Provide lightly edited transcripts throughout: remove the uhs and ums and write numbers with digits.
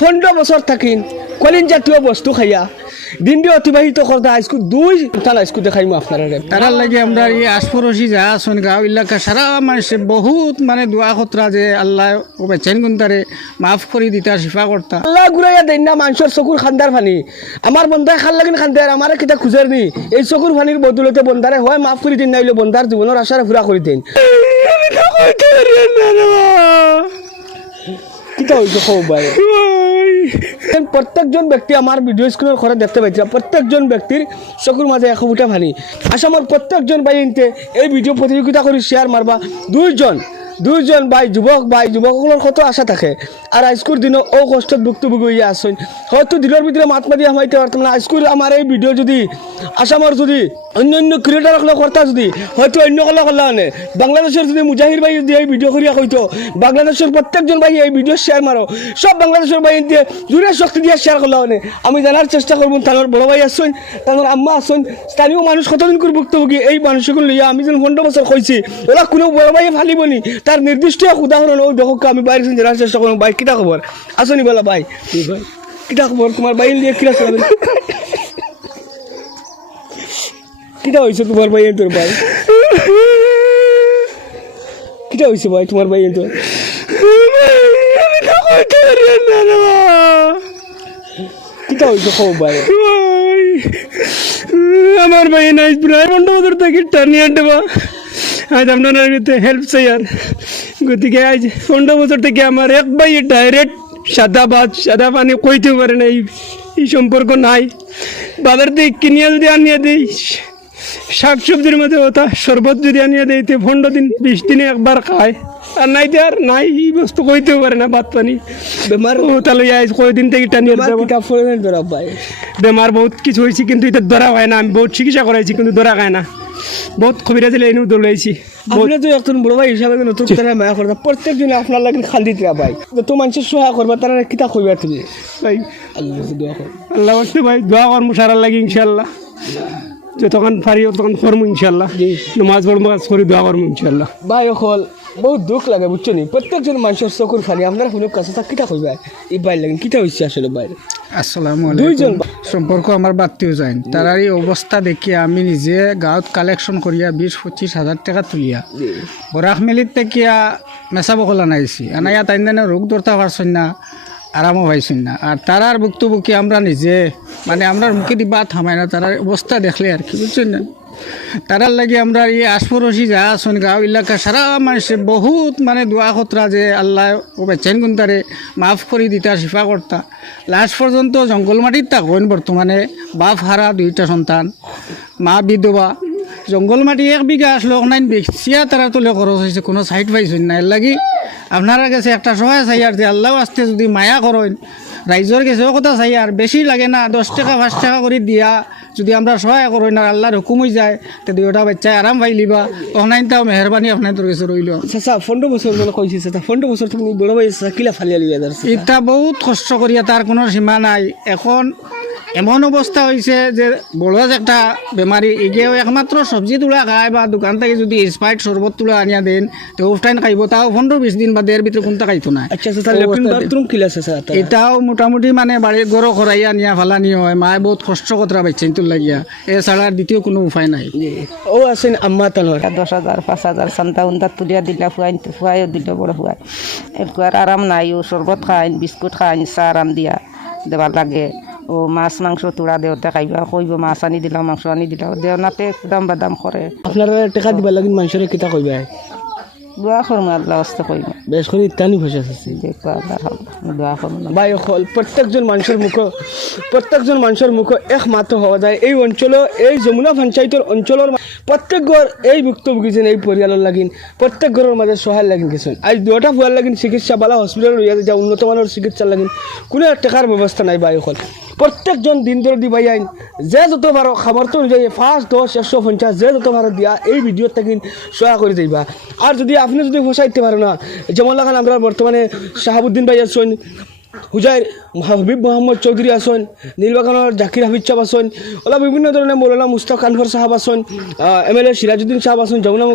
15 বছর থাকিন কলিন জাতীয় বস্তু খাইয়া দিন দিয়ে অতিবাহিত করতে আজকে 2 তালা আজকে দেখাইমু আপনারা তারার লাগে আমরা এই আশপড়শি যা আছেন গাঁও এলাকা সারা মানুষে বহুত মানে দোয়া খতরা যে আল্লাহ বেচেন গুনতারে মাফ করে দিতা শিফা করতা আল্লাহ ঘুরাইয়া দেন না মানুষের চকুর খান্দার পানি আমার বন্ধায় খাল লাগিন খান্দার আমার কিতা খুঁজের নি এই চকুর পানির বদলতে বন্ধারে হয় মাফ করে দিন নাইলে বন্ধার জীবনের আশারে পুরা করে দিন কিতা হইছে খো ভাই প্রত্যেকজন ব্যক্তি আমার ভিডিও স্ক্রিনের ঘরে দেখতে পাইছে প্রত্যেকজন ব্যক্তির চকুর মাঝে 1 ফুটা পানি আসামের প্রত্যেকজন ভাই ইনতে এই ভিডিও প্রতিযোগিতা করে শেয়ার মারবা দুইজন ভাই যুবকসকলের কত আশা থাকে আর আজকের দিনও ও কষ্টত ভুক্তভোগী হইয়া আসেন হয়তো দিনের ভিতরে মাত মাতি আমাইতে পারতাম না আজকের আমার এই ভিডিও যদি আসামের যদি অন্য ক্রিয়েটারসকলে করতা যদি হয়তো অন্য কলে করলা মানে বাংলাদেশের যদি মুজাহির ভাই যদি এই ভিডিও করিয়া কইতো বাংলাদেশের প্রত্যেকজন ভাই এই ভিডিও শেয়ার মারো সব বাংলাদেশের ভাই দিয়ে জুড়ে শক্তি দিয়ে শেয়ার করলা মানে আমি জানার চেষ্টা করবো তানোর বড় ভাই আসছেন তানোর আম্মা আসছেন স্থানীয় মানুষ কতদিন করে ভুক্তভোগী এই মানুষগুলো লইয়া আমি যেন 15 বছর কইছি ওরা কোনো বড় ভাই ফালিবনি তার নির্দিষ্ট এক উদাহরণ ওই দেখো আমি বাইরে জানার চেষ্টা করবো ভাই কিটা খবর আসনি বলা ভাই কিটা খবর তোমার ভাই দিয়ে কিরা চলবে কিটা হয়েছে তোমার ভাই তোর ভাই কিটা হয়েছে ভাই তোমার ভাই তোর কিটা হয়েছে খো ভাই আমার ভাই নাই প্রায় 15 বছর থেকে টানিয়ে দেবা আজ আপনার হেল্প চাই আর গতিকে আজ 15 বছর থেকে আমার এক ভাই ডাইরেক্ট সাদা পানি কইতে পারে না এই সম্পর্ক নাই বাজার থেকে কিনিয়া যদি আনিয়ে দিই শাক সবজির মধ্যে ওটা শরবত যদি আনিয়ে দেয় 15 দিন 20 দিনে একবার খায় আর নাই দে আর নাই এই বস্তু কইতেও পারে না ভাত পানি বেমার ওটা লইয়া আজ কয়দিন থেকে টানিয়ে ধরা ভাই বেমার বহুত কিছু হয়েছে কিন্তু এটা ধরা হয় না আমি বহুত চিকিৎসা করাইছি কিন্তু ধরা খায় না বহুত কবিরাজ লাইনেও দৌড়াইছি আপনি তো একজন বড় ভাই হিসাবে নতুন তারা মায়া করবা প্রত্যেকজনে আপনার লাগে খালি দিতে ভাই তো মানুষের সহায় করবা তারা কিতা কইবা তুমি ভাই আল্লাহ দোয়া কর আল্লাহ বাস্তে ভাই দোয়া করবো সারা লাগে ইনশাল্লাহ যতক্ষণ পারি তখন করবো ইনশাল্লাহ নামাজ পড়বো করি দোয়া করবো ইনশাল্লাহ ভাই অকল বহুত দুঃখ লাগে বুঝছো নি প্রত্যেকজন মানুষের চকুর খালি আপনার কোনো কাছে তা কিতা কইবা এই ভাই লাগে কিতা হইছে আসলে ভাই আসসালামু আলাইকুম সম্পর্ক আমার বাড়তেও যায় তার এই অবস্থা দেখিয়া আমি নিজে গাঁৱত কালেকশন করিয়া 20-25 হাজার টাকা তুলিয়া বরাক মেলিত তেকিয়া মেচা বকলা নাইছি আনাইয়া তাই রোগ ধরতে পারছেন না আরামও পাইছেন না আর তারার ভুক্তভোগী আমরা নিজে মানে আমরা মুখে দিবা থামাই না তার অবস্থা দেখলে আর কি বুঝছেন না তারার লাগে আমরা এই আশপড়শি যা আছেন গাঁও এলাকা সারা মানুষে বহুত মানে দোয়া খতরা যে আল্লাহ বেচেন গুনতারে মাফ করে দিতা শিফা করতা লাস্ট পর্যন্ত জঙ্গল মাটির থাকেন বর্তমানে বাপ হারা 2টা সন্তান মা বিধবা জঙ্গল মাটি 1 বিঘা আসলো অনলাইন বেচিয়া তারা তোলে খরচ হয়েছে কোনো সাইড পাইছেন না এর লাগি আপনারা কাছে একটা সহায় চাই আর যে আল্লাহ আসতে যদি মায়া করেন রাইজর কাছেও কথা চাই আর বেশি লাগে না 10 টাকা 5 টাকা করে দিয়া যদি আমরা সহায় করি না আল্লাহর হুকুম হয়ে যায় তো 2টা বাচ্চায় আরাম পাই লিবা অনলাইন তাও মেহরবানি আপনার তোর কাছে রইল আচ্ছা 15 বছর বলে কইছি সেটা 15 বছর তুমি বড় ভাই কিলা ফালিয়া লিয়া যাচ্ছে এটা বহুত কষ্ট করিয়া তার কোনো সীমা নাই এখন এমন অবস্থা হয়েছে যে বড় একটা বেমারি এগিয়েও একমাত্র সবজি তোলা খায় বা দোকান থেকে যদি স্প্রাইট শরবত তোলা আনিয়া দেন তো অফটাইন খাইব তাও 15-20 দিন বা দেড় ভিতরে কোনটা খাইতো না আচ্ছা লেট্রিন বাথরুম কিলা আছে এটাও মোটামুটি মানে বাড়ির গড় খরাইয়া নিয়া ফালানি হয় মায়ে বহুত কষ্ট কথা পাইছেন তোর লাগিয়া এছাড়া দ্বিতীয় কোনো উপায় নাই ও আছেন আম্মা তানোর 10,000 5,000 সান্তা উন্তা তুলিয়া দিলা ফুয়াইও দিল বড় ফুয়াই একটু আর আরাম নাই ও শরবত খাইন বিস্কুট খাইন চা আরাম দিয়া দেবার লাগে ও মাছ মাংস তোড়া দেওতে খাইবা কইব মাছ আনি দিলাম মাংস আনি দিলাম দেওনাতে দাম বাদাম করে আপনারা টাকা দিবা লাগিন মানুষের কিতা কইবা দোয়া করবো আল্লাহ আসতে কইব বেশ করে ইত্যানি ভাষা আছে দেখো আল্লাহ দোয়া করবো ভাই অকল প্রত্যেকজন মানুষের মুখ একমাত্র হওয়া যায় এই অঞ্চল এই যমুনা পঞ্চায়েতের অঞ্চলের প্রত্যেক ঘর এই ভুক্তভোগী যেন এই পরিয়ালের লাগিন প্রত্যেক ঘরের মাঝে সহায় লাগিন গেছেন আজ 2টা ফুয়ার লাগিন চিকিৎসা বালা হসপিটাল রইয়া যা উন্নত মানের চিকিৎসা লাগিন কোনো টাকার ব্যবস্থা নাই ভাই অকল প্রত্যেকজন দিন ধরে দিবাই আইন যে যত বারো সামর্থ্য অনুযায়ী 5, 10, 150 যে যত বারো দিয়া এই ভিডিওর থাকিন সহায় করে যাইবা আর যদি আপনি যদি ফসাইতে পারো না যেমন লাগান আমরা বর্তমানে শাহাবুদ্দিন ভাই আছেন হুজাইর হাবিব মোহাম্মদ চৌধুরী আসন নীলবাগানের জাকির হাফিজ সাহেব আসন ওলা বিভিন্ন ধরনের মৌলানা মুস্তাক আনফর সাহেব আসন MLA সিরাজউদ্দিন সাহেব আসন যমুনা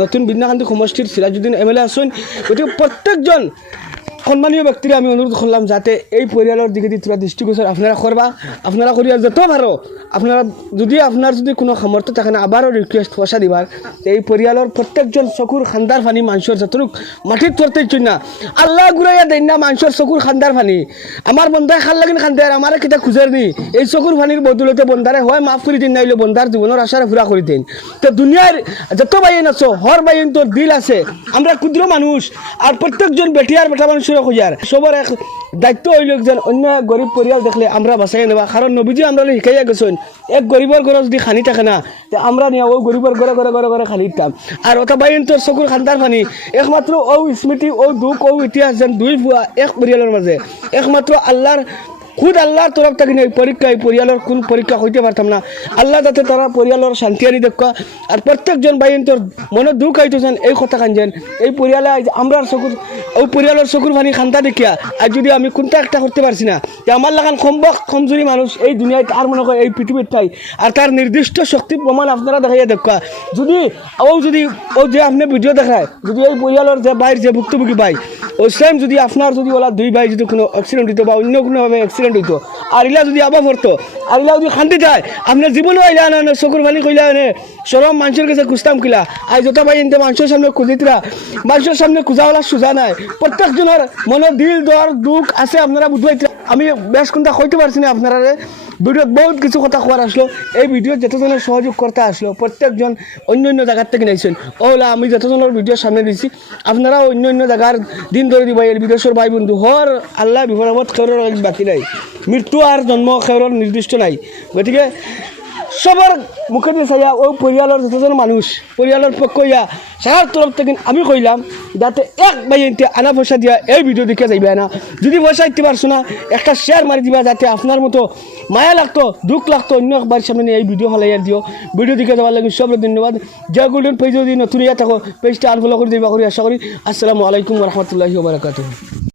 নতুন বিদ্যাকান্তি সমষ্টির সিরাজউদ্দিন MLA আসন গতিকে প্রত্যেকজন সম্মানীয় ব্যক্তিরা আমি অনুরোধ করলাম যাতে এই পরিয়ালের দিকে দিয়ে তোরা দৃষ্টিগোচর আপনারা করবা, আপনারা করিয়া যত পারো আপনারা যদি আপনার যদি কোনো সামর্থ্য থাকে না আবারও রিকোয়েস্ট পয়সা দিবার এই পরিয়ালের প্রত্যেকজন চকুর খান্দার ফানি মানুষের যতটুক মাটির তরতে চুন না আল্লাহ ঘুরাইয়া দেন না মানুষের চকুর খান্দার ফানি আমার বন্ধায় খাল লাগিন খান্দে আর আমার কিতা খুঁজের নি এই চকুর ফানির বদলতে বন্ধারে হয় মাফ করে দিন নাইলে বন্ধার জীবনের আশারে পুরা করে দিন। তো দুনিয়ার যত বাইন আছো হর বাইন তোর দিল আছে, আমরা ক্ষুদ্র মানুষ আর প্রত্যেকজন বেটিয়ার বেটা মানুষের খুঁজার সবার এক দায়িত্ব হইল যেন অন্য গরিব পরিয়াল দেখলে আমরা বাঁচাই নেবা, কারণ নবীজি আমরা শিখাইয়া গেছেন এক গরিবের ঘরে যদি খানি থাকে না তো আমরা নিয়ে ও গরিবের ঘরে ঘরে ঘরে ঘরে খানি দিতাম। আর ওটা বাইন তোর চকুর খান্দার ফানি একমাত্র ও স্মৃতি ও দুঃখ ও ইতিহাস যেন দুই ভুয়া এক পরিয়ালের মাঝে একমাত্র আল্লাহর খুদ আল্লাহর তরফ থেকে এই পরীক্ষা এই পরিয়ালের কোন পরীক্ষা হইতে পারতাম না। আল্লাহ যাতে তারা পরিয়ালের শান্তি আনি দেখা আর প্রত্যেকজন বাইন তোর মনে দুঃখ আইতেছেন এই কথা কানছেন এই পরিয়ালে আমরা চকুর ওই পরিয়ালের চকুর ফানি খান্তা দেখিয়া আর যদি আমি কোনটা একটা করতে পারছি না যে আমার লাগান কমজোরি মানুষ এই দুনিয়ায় তার মনে করে এই পৃথিবীর ঠাই আর তার নির্দিষ্ট শক্তি প্রমাণ আপনারা দেখাইয়া দেখা যদি ও যে আপনি ভিডিও দেখায় যদি এই পরিয়ালের যে বাইর যে ভুক্তভোগী ভাই ওই সেম যদি আপনার যদি ওলা দুই ভাই যদি কোনো অ্যাক্সিডেন্ট হইতো বা অন্য কোনোভাবে অ্যাক্সিডেন্ট হইতো আর ইলা যদি আবার পড়তো আর ইলা যদি খান্তি যায় আপনার জীবনও আইলা না চকুর ফানি কইলা এনে সরম মানুষের কাছে খুঁজতাম কিলা আর যত ভাই এনতে মানুষের সামনে খুঁজিতরা মানুষের সামনে খুঁজাওয়ালা সোজা নাই প্রত্যেকজনের মনে দিল দর দুঃখ আছে আপনারা বুঝবাই। আমি বেশ কোনটা হইতে পারছি না আপনারা ভিডিওত বহুত কিছু কথা কোয়ার আসলো এই ভিডিও যতজনের সহযোগ করতে আসলো প্রত্যেকজন অন্য অন্য জায়গার থেকে নিয়েছেন ওলা আমি যতজনের ভিডিও সামনে দিচ্ছি আপনারা অন্য অন্য জায়গার দিন ধরে দিবা এর বিদেশের ভাই বন্ধু হর আল্লাহ বিপদ খেউরের বাকি নাই মৃত্যু আর জন্ম খেউরের নির্দিষ্ট নাই গতিকে সবার মুখে দিয়ে চাইয়া ওই পরিয়ালের যতজন মানুষ পরিয়ালের পক্ষ ইয়া সারার তরফ থেকে আমি কইলাম যাতে এক বাইনতে আনা পয়সা দিয়া এই ভিডিও দেখে যাইবে না যদি পয়সা দিতে পারছো না একটা শেয়ার মারি দিবা যাতে আপনার মতো মায়া লাগতো দুঃখ লাগতো অন্য একবার সামনে এই ভিডিও হলাইয়া দিও ভিডিও দেখে যাওয়ার লাগে সব ধন্যবাদ। যে গোল্ডেন পেজ যদি নতুন ইয়া থাকো পেজটা আনফলো করে দিবা করি আশা করি। আসসালামু আলাইকুম রহমতুল্লাহি ওয়া বারাকাতুহু।